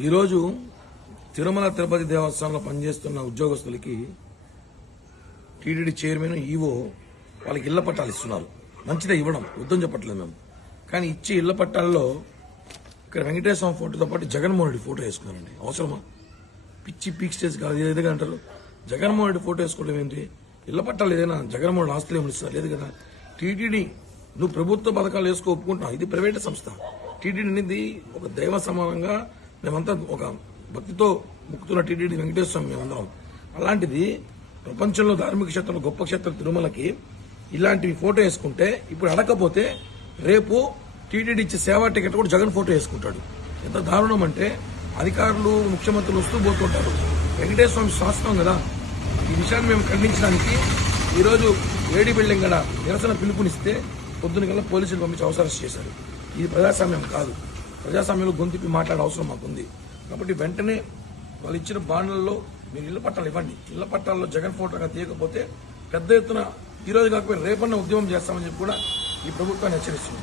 ఈరోజు తిరుమల తిరుపతి దేవస్థానంలో పనిచేస్తున్న ఉద్యోగస్తులకి టీటీడీ చైర్మన్ ఈవో వాళ్ళకి ఇళ్ల పట్టాలు ఇస్తున్నారు. మంచిదే, ఇవ్వడం వద్దని చెప్పట్లేదు మేము. కానీ ఇచ్చే ఇళ్ల పట్టాల్లో ఇక్కడ వెంకటేశ్వర ఫోటోతో పాటు జగన్మోహన్ రెడ్డి ఫోటో వేసుకున్నారండి. అవసరమా? పిచ్చి పీక్ స్టేజ్ కాదు ఏదైతే అంటారు. జగన్మోహన్ రెడ్డి ఫోటో వేసుకోవడం ఏంటి? ఇళ్ల పట్టాలు ఏదైనా జగన్మోహన్ రెడ్డి ఆస్తులు ఏమి ఇస్తారు? లేదు కదా. టీటీడీ నువ్వు ప్రభుత్వ పథకాలు వేసుకో ఒప్పుకుంటున్నావు, ఇది ప్రైవేట్ సంస్థ. టీటీడీ అనేది ఒక దైవ సమానంగా మేమంతా ఒక భక్తితో ముక్కుతున్న టీటీడీ వెంకటేశ్వర స్వామి మేమందరం. అలాంటిది ప్రపంచంలో ధార్మిక క్షేత్రంలో గొప్ప క్షేత్రం తిరుమలకి ఇలాంటివి ఫోటో వేసుకుంటే ఇప్పుడు అడగకపోతే రేపు టీటీడీ ఇచ్చే సేవా టికెట్ కూడా జగన్ ఫోటో వేసుకుంటాడు. ఎంత దారుణం అంటే అధికారులు ముఖ్యమంత్రులు వస్తూ పోతుంటారు. వెంకటేశ్వర స్వామి శాసనం కదా. ఈ విషయాన్ని మేము ఖండించడానికి ఈరోజు ఏడీ బిల్డింగ్ గడ నిరసన పిలుపునిస్తే పొద్దున కల్లా పోలీసులు పంపించి అవసరం చేశారు. ఇది ప్రజాస్వామ్యం కాదు. ప్రజాస్వామ్యంలో గొంతుపి మాట్లాడే అవసరం మాకుంది. కాబట్టి వెంటనే వాళ్ళు ఇచ్చిన బాండ్లలో మీరు ఇళ్ల పట్టాలు ఇవ్వండి. ఇళ్ల పట్టాల్లో జగన్ ఫోటోగా తీయకపోతే పెద్ద ఎత్తున ఈ రోజు కాకపోతే రేపన్న ఉద్యమం చేస్తామని చెప్పి కూడా ఈ ప్రభుత్వాన్ని హెచ్చరిస్తుంది.